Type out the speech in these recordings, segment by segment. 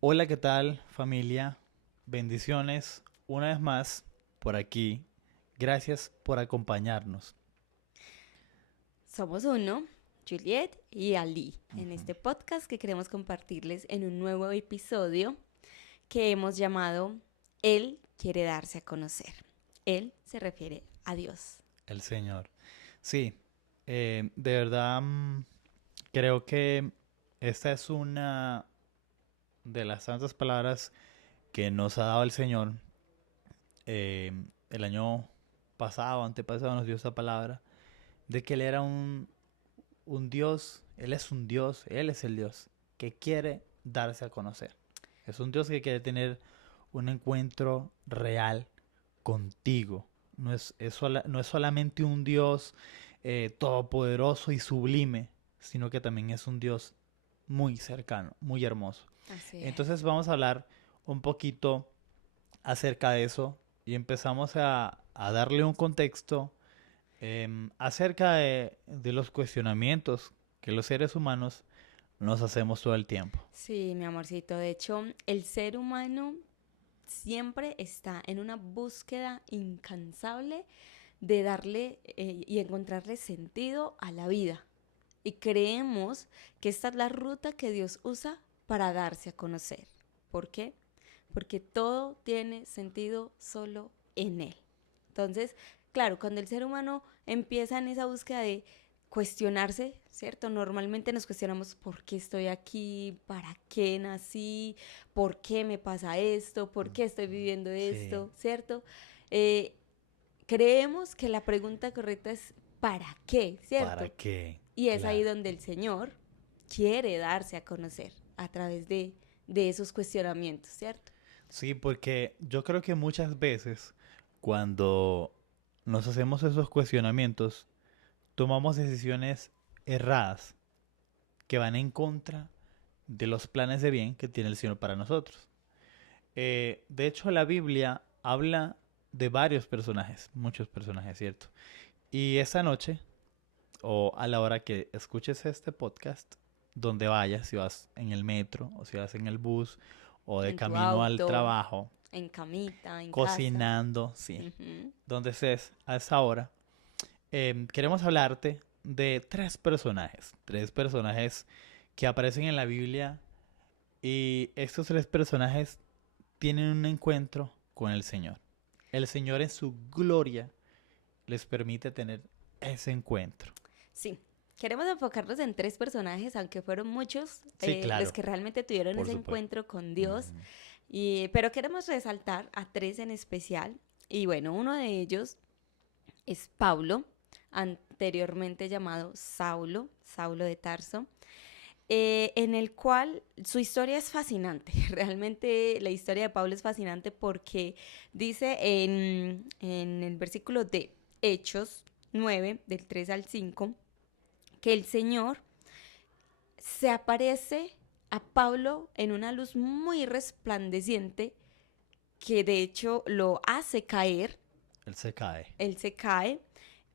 Hola, ¿qué tal, familia? Bendiciones una vez más por aquí. Gracias por acompañarnos. Somos uno, Juliet y Ali, en Ujú. este podcast que queremos compartirles en un nuevo episodio que hemos llamado Él quiere darse a conocer. Él se refiere a Dios. El Señor. Sí, de verdad creo que esta es una de las tantas palabras que nos ha dado el Señor. Eh, el año pasado, antepasado, nos dio esta palabra de que Él era un Dios, Él es un Dios, Él es el Dios que quiere darse a conocer. Es un Dios que quiere tener un encuentro real contigo. No es solamente un Dios todopoderoso y sublime, sino que también es un Dios muy cercano, muy hermoso. Así es. Entonces vamos a hablar un poquito acerca de eso y empezamos a darle un contexto acerca de los cuestionamientos que los seres humanos nos hacemos todo el tiempo. Sí, mi amorcito. De hecho, el ser humano siempre está en una búsqueda incansable de darle y encontrarle sentido a la vida. Y creemos que esta es la ruta que Dios usa para darse a conocer. ¿Por qué? Porque todo tiene sentido solo en Él. Entonces, claro, cuando el ser humano empieza en esa búsqueda de cuestionarse, ¿cierto? Normalmente nos cuestionamos por qué estoy aquí, para qué nací, por qué me pasa esto, por qué estoy viviendo Sí. esto, ¿cierto? Eh, Creemos que la pregunta correcta es ¿para qué? ¿Para ¿Cierto? qué? Y es ahí Claro. donde el Señor quiere darse a conocer a través de esos cuestionamientos, ¿cierto? Sí, porque yo creo que muchas veces cuando nos hacemos esos cuestionamientos, tomamos decisiones erradas que van en contra de los planes de bien que tiene el Señor para nosotros. De hecho, la Biblia habla de varios personajes, muchos personajes, ¿cierto? Y esta noche, o a la hora que escuches este podcast, donde vayas, si vas en el metro, o si vas en el bus, o de En tu camino al auto, trabajo, en camita, en casa. cocinando, sí, Ujú. donde estés a esa hora, queremos hablarte de tres personajes que aparecen en la Biblia y estos tres personajes tienen un encuentro con el Señor. El Señor en su gloria les permite tener ese encuentro. Sí, queremos enfocarnos en tres personajes, aunque fueron muchos Sí, los claro, que realmente tuvieron por ese supuesto. encuentro con Dios, Ujú. pero queremos resaltar a tres en especial. Y bueno, uno de ellos es Pablo, anteriormente llamado Saulo, Saulo de Tarso, en el cual su historia es fascinante. Realmente la historia de Pablo es fascinante porque dice en el versículo de Hechos 9, del 3 al 5, que el Señor se aparece a Pablo en una luz muy resplandeciente que de hecho lo hace caer, Él se cae. él se cae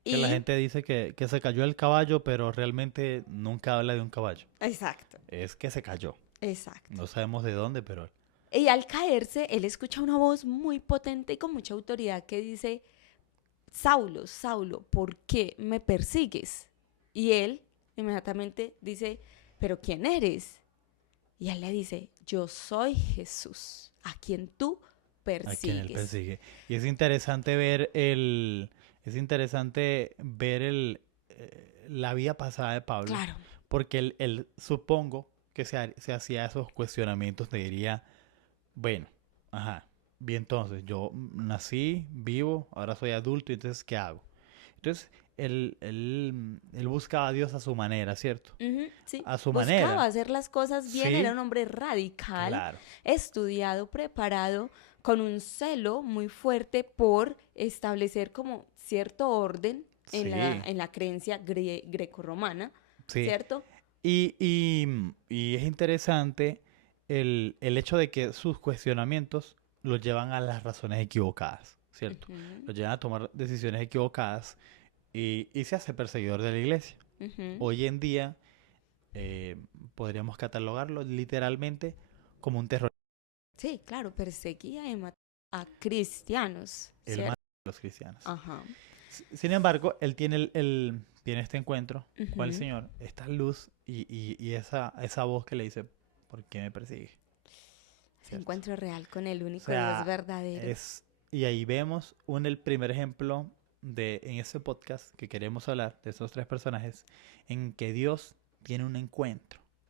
Que la y... gente dice que se cayó el caballo, pero realmente nunca habla de un caballo. Exacto, Es que se cayó. exacto. No sabemos de dónde, pero Y al caerse, él escucha una voz muy potente y con mucha autoridad que dice, Saulo, Saulo, ¿por qué me persigues? Y él inmediatamente dice, ¿pero quién eres? Y él le dice, yo soy Jesús, a quien tú a quien él persigues. persigue. Y es interesante ver la vida pasada de Pablo, Claro, porque él supongo que se hacía esos cuestionamientos, te diría, bueno, ajá, bien entonces, yo nací, vivo, ahora soy adulto, y entonces, ¿qué hago? Entonces, él buscaba a Dios a su manera, ¿cierto? ujú, sí, A su buscaba manera, hacer las cosas bien, era sí, un hombre radical, claro, estudiado, preparado, con un celo muy fuerte por establecer como cierto orden sí, en la creencia grecorromana, sí. ¿cierto? Y es interesante el hecho de que sus cuestionamientos los llevan a las razones equivocadas, ¿cierto? Ujú, Los llevan a tomar decisiones equivocadas y se hace perseguidor de la iglesia. ujú. Hoy en día podríamos catalogarlo literalmente como un terror. Sí, claro, perseguía y mataba a cristianos, Él mata ¿cierto? a los cristianos. Ajá. Sin embargo, él tiene, tiene este encuentro con el Ujú. Señor, esta luz y esa voz que le dice, ¿por qué me persigue? Ese ¿Cierto? encuentro real con el O único Dios sea, verdadero. y ahí vemos el primer ejemplo en ese podcast que queremos hablar de esos tres personajes, en que Dios tiene un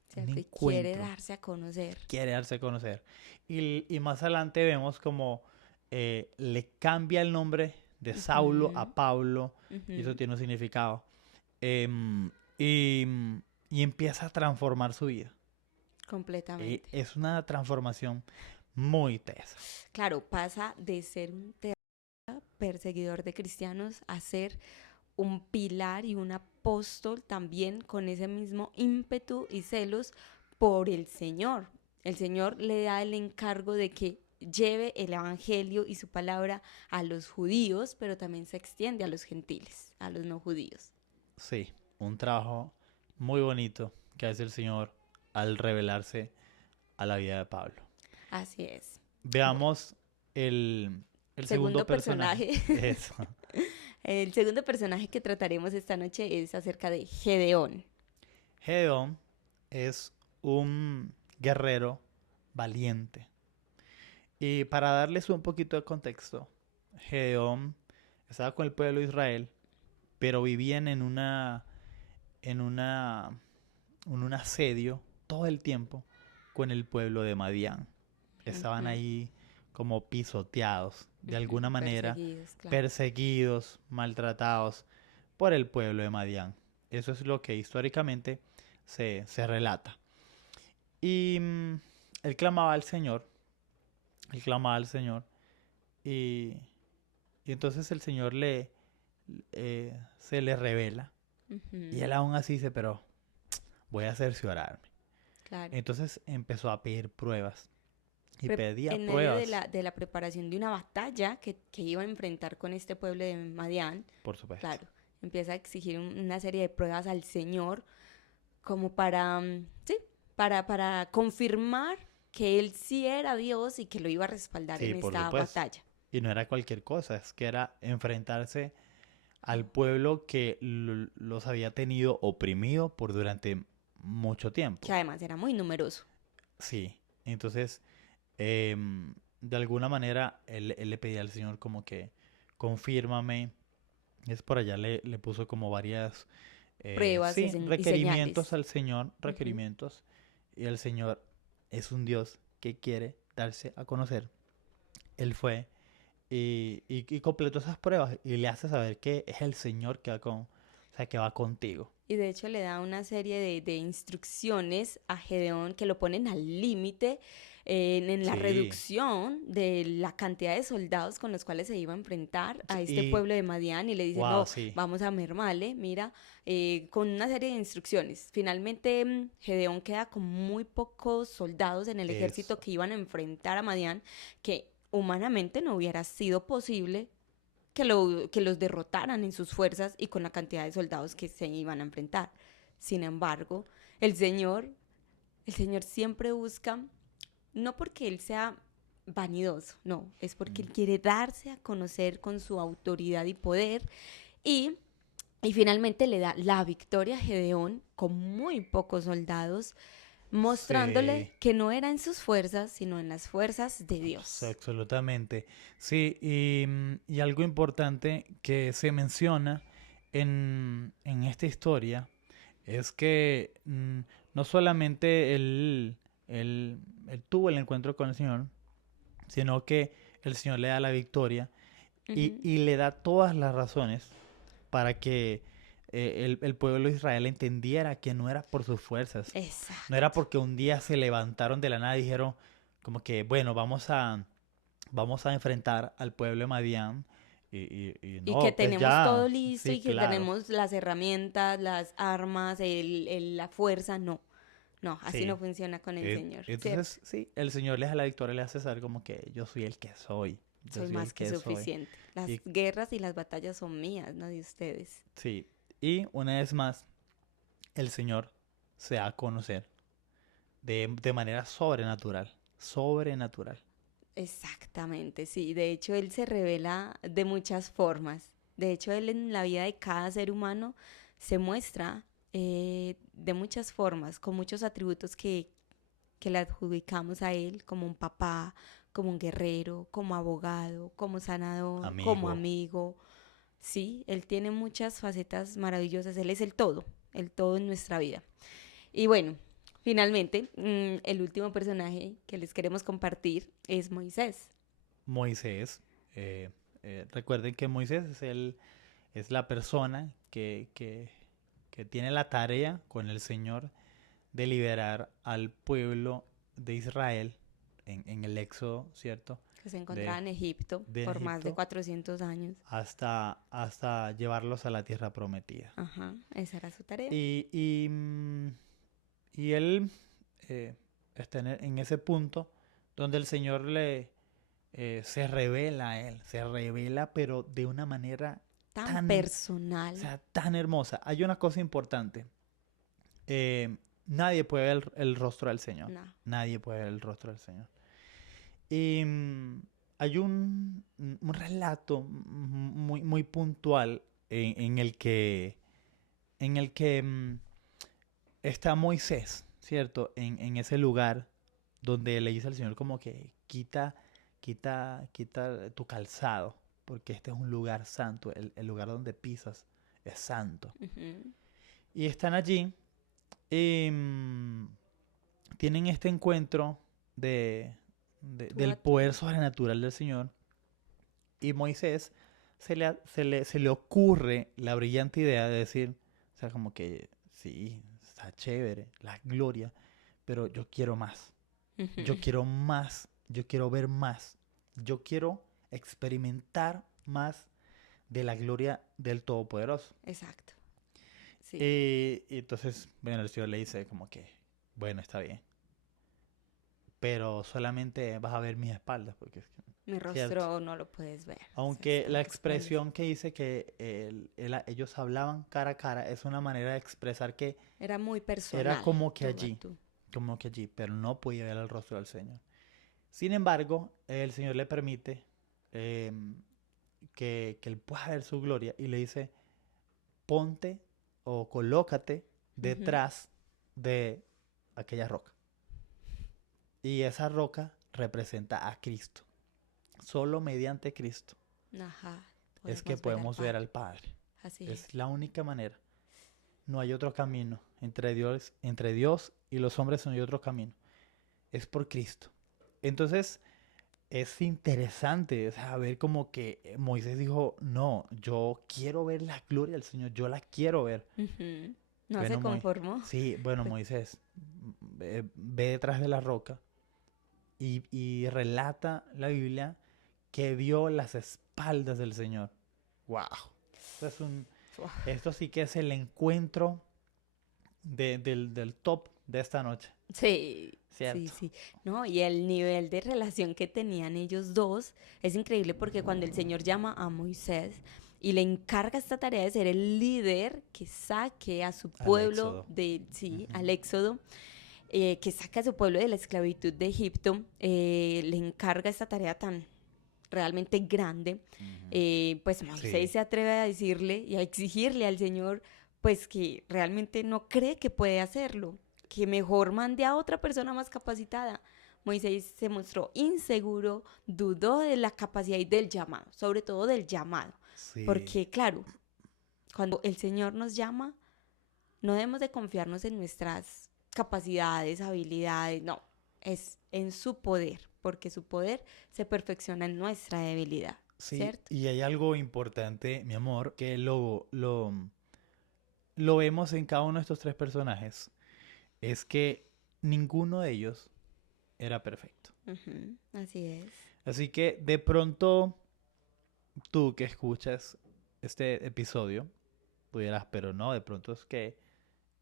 ¿Cierto? Y quiere encuentro, darse a conocer. quiere darse a conocer. Y más adelante vemos como le cambia el nombre de Saulo Ujú, a Pablo, y eso ujú, tiene un significado. Em, y, y empieza a transformar su vida. completamente. Es una transformación muy tesa. Claro, pasa de ser un perseguidor de cristianos a ser un pilar y un apóstol también con ese mismo ímpetu y celos por el Señor. El Señor le da el encargo de que lleve el Evangelio y su palabra a los judíos, pero también se extiende a los gentiles, a los no judíos. Sí, un trabajo muy bonito que hace el Señor al revelarse a la vida de Pablo. Así es. Bueno, Veamos el segundo segundo personaje. personaje. Eso. El segundo personaje que trataremos esta noche es acerca de Gedeón. Gedeón es un guerrero valiente. Y para darles un poquito de contexto, Gedeón estaba con el pueblo de Israel, pero vivían en una, en un asedio todo el tiempo con el pueblo de Madián. Estaban Ujú, ahí como pisoteados, de alguna ujú, manera, perseguidos, claro. perseguidos, maltratados por el pueblo de Madián. Eso es lo que históricamente se relata. Y él clamaba al Señor, él clamaba al Señor, y, y entonces el Señor se le revela, y Ujú, él aún así dice, pero voy a cerciorarme. claro. Entonces empezó a pedir pruebas, y pedía En medio de pruebas, la preparación de una batalla que iba a enfrentar con este pueblo de Madián, por supuesto. claro, empieza a exigir una serie de pruebas al Señor como para, sí, para confirmar que él sí era Dios y que lo iba a respaldar Sí, en por esta supuesto. batalla. Y no era cualquier cosa, es que era enfrentarse al pueblo que los había tenido oprimido por durante mucho Que tiempo. además era muy numeroso. Sí, entonces, de alguna manera, él le pedía al Señor como que, confírmame. Es por allá le puso como varias, Pruebas sí, y requerimientos señales. al Señor, Ujú. requerimientos. Y el Señor es un Dios que quiere darse a conocer. Él fue y completó esas pruebas y le hace saber que es el Señor que va o sea, que va contigo. Y de hecho le da una serie de instrucciones a Gedeón que lo ponen al límite en la Sí, reducción de la cantidad de soldados con los cuales se iba a enfrentar sí, a este y pueblo de Madián y le dice, wow, no, sí, vamos a mermarle, mira, con una serie de instrucciones. Finalmente Gedeón queda con muy pocos soldados en el ejército eso, que iban a enfrentar a Madián, que humanamente no hubiera sido posible que los derrotaran en sus fuerzas y con la cantidad de soldados que se iban a enfrentar. Sin embargo, el Señor, el Señor siempre busca, no porque Él sea vanidoso, no, es porque mm, Él quiere darse a conocer con su autoridad y poder y, y finalmente le da la victoria a Gedeón con muy pocos soldados, sí, mostrándole que no era en sus fuerzas, sino en las fuerzas de sí, Dios. absolutamente. Sí, y algo importante que se menciona en esta historia es que no solamente él, él tuvo el encuentro con el Señor, sino que el Señor le da la victoria Ujú. y le da todas las razones para que el pueblo de Israel entendiera que no era por sus fuerzas, no era Exacto. porque un día se levantaron de la nada y dijeron como que, bueno, vamos a enfrentar al pueblo de Madián y Y que no, pues tenemos todo ya, listo sí, y que claro, tenemos las herramientas, las armas, la fuerza. No, no, así no sí. funciona con el Señor, ¿cierto? Entonces, sí, el Señor les da la victoria, le hace saber como que yo soy el que soy, yo Soy soy el más que que soy. suficiente. Las Y guerras y las batallas son mías, no de ustedes. sí, y una vez más, el Señor se da a conocer de manera sobrenatural. sobrenatural. Exactamente, sí. De hecho, él se revela de muchas formas. De hecho, él en la vida de cada ser humano se muestra de muchas formas, con muchos atributos que le adjudicamos a él, como un papá, como un guerrero, como abogado, como sanador, como Amigo. amigo. Sí, él tiene muchas facetas maravillosas. Él es el todo en nuestra vida. Y bueno, finalmente, el último personaje que les queremos compartir es Moisés. Moisés. eh, Recuerden que Moisés es la persona que tiene la tarea con el Señor de liberar al pueblo de Israel en el Éxodo, ¿cierto? Que se encontraba De, en Egipto de por más de Egipto 400 años. hasta llevarlos a la tierra prometida. Ajá, esa era su tarea. Y, y, mm, y él eh, está en ese punto donde el Señor se revela a él, se revela, pero de una manera Tan tan, o personal. sea, tan hermosa. Hay una cosa importante. Nadie puede ver el rostro del Señor. No. Nadie puede ver el rostro del Señor. Y hay un relato muy puntual en el que está Moisés, ¿cierto? En ese lugar donde le dice al Señor como que quita tu calzado, porque este es un lugar santo, el lugar donde pisas es santo. Ujú. Y están allí y tienen este encuentro Tú del a tú. poder sobrenatural del Señor. Y Moisés se le ocurre la brillante idea de decir, o sea, como que sí, está chévere, la gloria, pero yo quiero más. Yo Ujú. quiero más, yo quiero ver más, yo quiero experimentar más de la gloria del Todopoderoso. Exacto. Sí. Y entonces, bueno, el Señor le dice como que, bueno, está bien, pero solamente vas a ver mis espaldas, porque es que, Mi cierto. rostro no lo puedes ver. O sea, Aunque están la las espaldas. expresión que dice que ellos hablaban cara a cara es una manera de expresar que Era muy era personal, tú a tú. como que allí, pero no podía ver el rostro del Señor. Sin embargo, el Señor le permite que él pueda ver su gloria y le dice, ponte o colócate Ujú. detrás de aquella roca. Y esa roca representa a Cristo. Solo mediante Cristo Ajá. es que Podemos ver al podemos ver Padre. al Padre. Así es. Es la única manera. No hay otro camino. Entre Dios y los hombres no hay otro camino. Es por Cristo. Entonces, es interesante saber como que Moisés dijo, no, yo quiero ver la gloria del Señor, yo la quiero ver. Ujú. No se Bueno, conformó. sí, bueno, Fue- Moisés, ve detrás de la roca y relata la Biblia que vio las espaldas del Señor. ¡Wow! Esto, Uf. esto sí que es el encuentro del top de esta noche, Sí, sí, ¿cierto? sí. No, y el nivel de relación que tenían ellos dos es increíble porque cuando el Señor llama a Moisés y le encarga esta tarea de ser el líder que saque a su Al pueblo éxodo. sí, Ujú. al éxodo, que saque a su pueblo de la esclavitud de Egipto, le encarga esta tarea tan realmente grande, Ujú. pues Moisés Sí, se atreve a decirle y a exigirle al Señor, pues que realmente no cree que puede hacerlo, que mejor mande a otra persona más capacitada. Moisés se mostró inseguro, dudó de la capacidad y del llamado, sobre todo del llamado, sí, porque claro, cuando el Señor nos llama, no debemos de confiarnos en nuestras capacidades, habilidades, no, es en su poder, porque su poder se perfecciona en nuestra debilidad, sí. ¿cierto? Y hay algo importante, mi amor, que lo vemos en cada uno de estos tres personajes. Es que ninguno de ellos era perfecto. Ujú, así es. Así que de pronto tú que escuchas este episodio pudieras, pero no, de pronto es que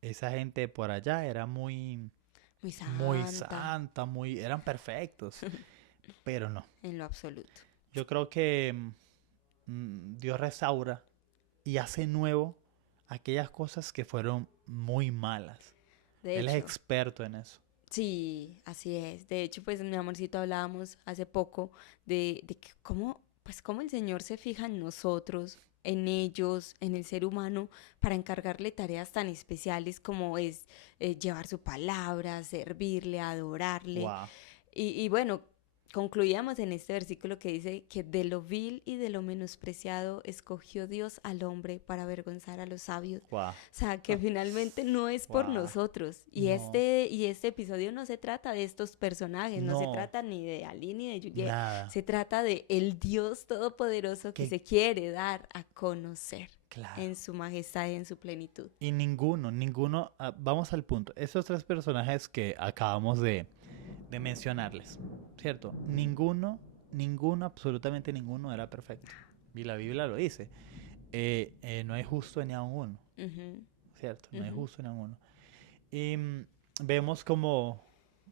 esa gente por allá era Muy muy santa, santa, eran perfectos, pero no. en lo absoluto. Yo creo que Dios restaura y hace nuevo aquellas cosas que fueron muy malas. De Él es hecho, experto en eso. Sí, así es. De hecho, pues mi amorcito hablábamos hace poco de que cómo, pues cómo el Señor se fija en nosotros, en ellos, en el ser humano, para encargarle tareas tan especiales como es llevar su palabra, servirle, adorarle. Wow, Y bueno, concluíamos en este versículo que dice que de lo vil y de lo menospreciado escogió Dios al hombre para avergonzar a los sabios. wow, O sea, que finalmente no es por wow. nosotros. No, Y este episodio no se trata de estos personajes, no se no, trata ni de Ali ni de Juliet. nada. Se trata de el Dios todopoderoso que Que, se quiere dar a conocer claro. en su majestad y en su plenitud. Y ninguno, vamos al punto. Esos tres personajes que acabamos de mencionarles, ¿cierto? Ninguno, absolutamente ninguno era perfecto. Y la Biblia lo dice. No hay justo ni aun uno, Ujú, ¿cierto? No hay ujú. justo ni aun uno. Y vemos como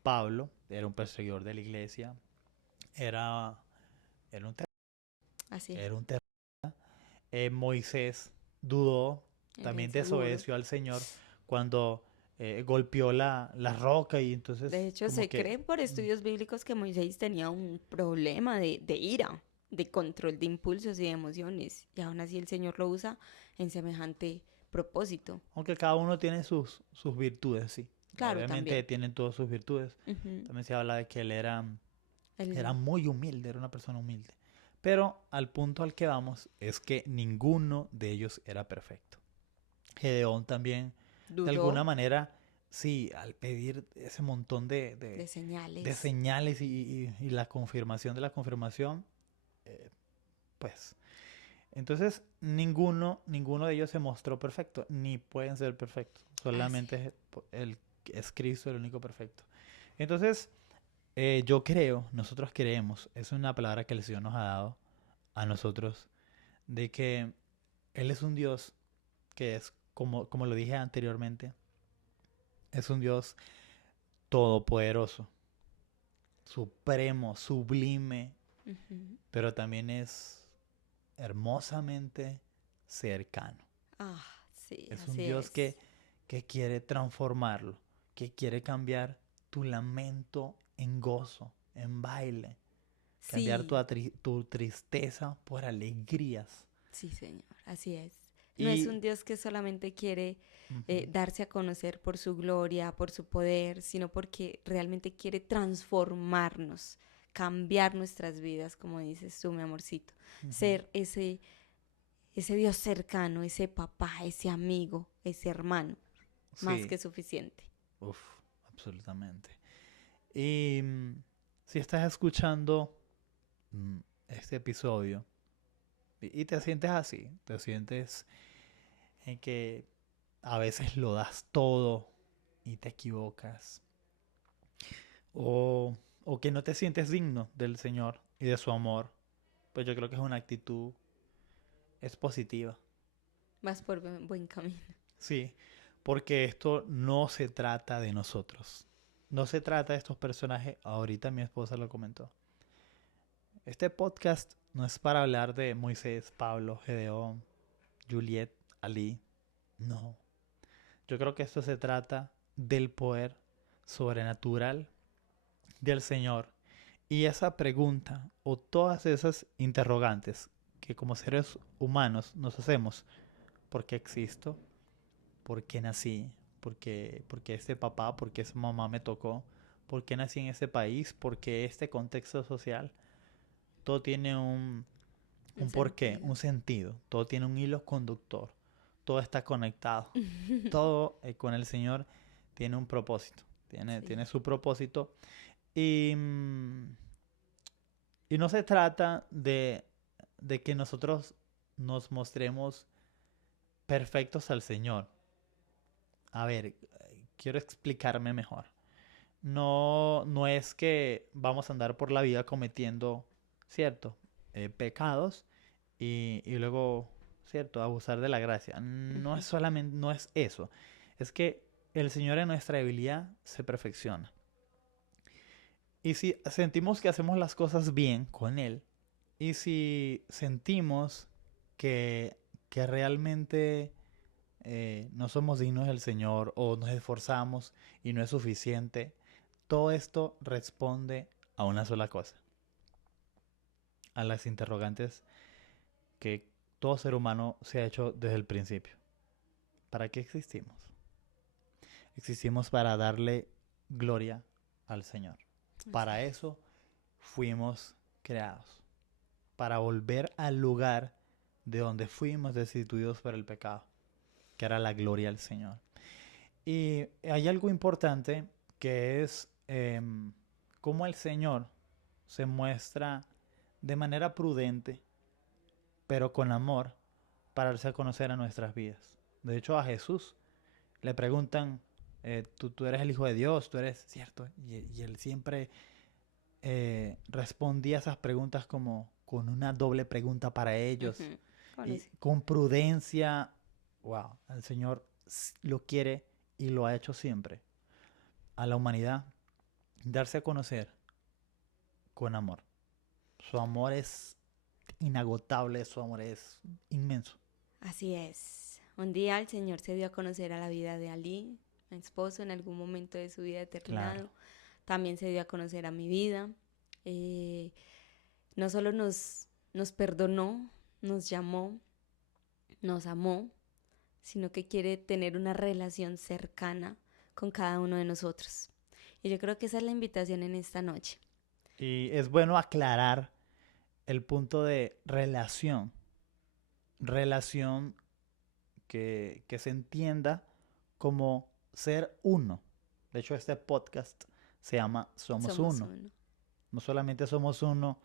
Pablo era un perseguidor de la iglesia, era, era un, ter- Así es, era un ter- Moisés dudó, era también inseguro. desobedeció al Señor cuando golpeó la roca y De entonces hecho, como se que, cree por estudios bíblicos que Moisés tenía un problema de ira, de control de impulsos y de emociones, y aún así el Señor lo usa en semejante propósito. aunque cada uno tiene sus virtudes, sí. Claro, Obviamente también. tienen todas sus virtudes. Ujú. También se habla de que él era El, muy humilde, era una persona humilde. Pero al punto al que vamos es que ninguno de ellos era perfecto. Gedeón también, de alguna dudó manera, sí, al pedir ese montón de de señales. señales y la confirmación de la confirmación, eh, pues, entonces ninguno de ellos se mostró perfecto, ni pueden ser perfectos. Así. Solamente es Cristo el único perfecto. Entonces, yo creo, nosotros creemos, es una palabra que el Señor nos ha dado a nosotros, de que Él es un Dios que es, como lo dije anteriormente, es un Dios todopoderoso, supremo, sublime, Ujú. pero también es hermosamente cercano. Ah, sí, Es un así Dios es. que quiere transformarlo, que quiere cambiar tu lamento en gozo, en baile, cambiar Sí, tu tristeza por alegrías. sí, Señor, así es. No es Y un Dios que solamente quiere ujú, darse a conocer por su gloria, por su poder, sino porque realmente quiere transformarnos, cambiar nuestras vidas, como dices tú, mi amorcito. ujú, Ser ese Dios cercano, ese papá, ese amigo, ese hermano, más sí, que suficiente. uf, absolutamente. Y si estás escuchando mm, este episodio y te sientes así, te sientes en que a veces lo das todo y te equivocas, o, o que no te sientes digno del Señor y de su amor, pues yo creo que es una actitud, es positiva. Vas por buen camino. Sí, porque esto no se trata de nosotros. No se trata de estos personajes. Ahorita mi esposa lo comentó. Este podcast no es para hablar de Moisés, Pablo, Gedeón, Juliet, Ali. No. Yo creo que esto se trata del poder sobrenatural del Señor. Y esa pregunta o todas esas interrogantes que como seres humanos nos hacemos. ¿Por qué existo? ¿Por qué nací? ¿Por qué este papá? ¿Por qué esa mamá me tocó? ¿Por qué nací en ese país? ¿Por qué este contexto social? Todo tiene Un un porqué, sentido. un sentido. Todo tiene un hilo conductor. Todo está conectado. Todo con el Señor tiene un propósito. Tiene Sí. su propósito. Y, y no se trata de que nosotros nos mostremos perfectos al Señor. A ver, quiero explicarme mejor. No es que vamos a andar por la vida cometiendo, ¿cierto? Pecados y luego, ¿cierto? Abusar de la gracia. No Ujú. es solamente, no es eso. Es que el Señor en nuestra debilidad se perfecciona. Y si sentimos que hacemos las cosas bien con Él, y si sentimos que, que realmente no somos dignos del Señor o nos esforzamos y no es suficiente, todo esto responde a una sola cosa, a las interrogantes que todo ser humano se ha hecho desde el principio. ¿Para qué existimos? Existimos para darle gloria al Señor. Para eso fuimos creados. Para volver al lugar de donde fuimos destituidos por el pecado, que era la gloria al Señor. Y hay algo importante que es cómo el Señor se muestra de manera prudente, pero con amor, para darse a conocer a nuestras vidas. De hecho, a Jesús le preguntan, tú eres el Hijo de Dios, tú eres cierto. Y él siempre respondía a esas preguntas como con una doble pregunta para ellos. Y con prudencia. Wow, el Señor lo quiere y lo ha hecho siempre. A la humanidad, darse a conocer con amor. Su amor es inagotable, su amor es inmenso. Así es. Un día el Señor se dio a conocer a la vida de Ali, mi esposo, en algún momento de su vida determinado. Claro. También se dio a conocer a mi vida. No solo nos perdonó, nos llamó, nos amó, sino que quiere tener una relación cercana con cada uno de nosotros. Y yo creo que esa es la invitación en esta noche. Y es bueno aclarar el punto de relación. Relación que se entienda como ser uno. De hecho, este podcast se llama Somos uno. No solamente somos uno,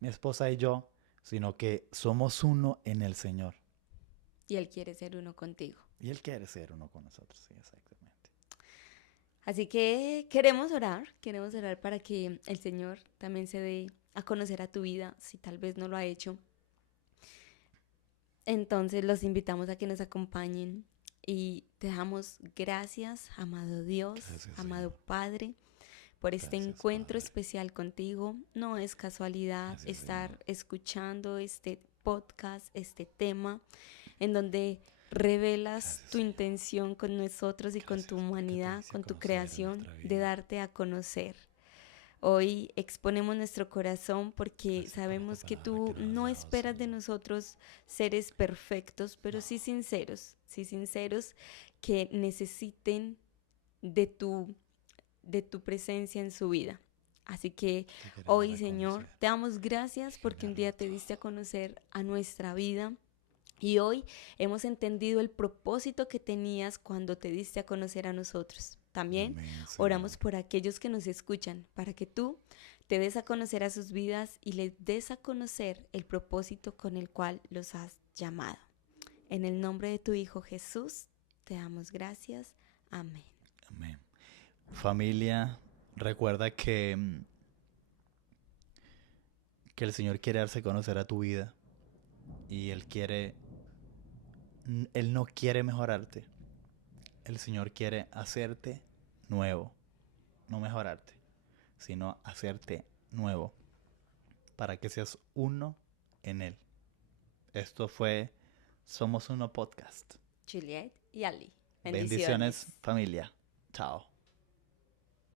mi esposa y yo, sino que somos uno en el Señor. Y Él quiere ser uno contigo. Y Él quiere ser uno con nosotros, sí, exactamente. Así que queremos orar para que el Señor también se dé a conocer a tu vida, si tal vez no lo ha hecho. Entonces los invitamos a que nos acompañen y te damos gracias, amado Dios, gracias, amado Señor. Padre, por este encuentro especial contigo. No es casualidad gracias, estar Señor. Escuchando este podcast, este tema, en donde revelas gracias, tu intención con nosotros y gracias, con tu humanidad, con tu creación, de darte a conocer. Hoy exponemos nuestro corazón porque gracias sabemos que tú no esperas de nosotros seres perfectos, pero sí sinceros que necesiten de tu presencia en su vida. Así que hoy, Señor, te damos gracias porque un día te diste a conocer a nuestra vida. Y hoy hemos entendido el propósito que tenías cuando te diste a conocer a nosotros. También oramos por aquellos que nos escuchan, para que tú te des a conocer a sus vidas y les des a conocer el propósito con el cual los has llamado. En el nombre de tu Hijo Jesús, te damos gracias. Amén. Amén. Familia, recuerda que el Señor quiere darse a conocer a tu vida y Él no quiere mejorarte. El Señor quiere hacerte nuevo, no mejorarte, sino hacerte nuevo para que seas uno en Él. Esto fue Somos Uno Podcast. Juliet y Ali. Bendiciones familia. Chao.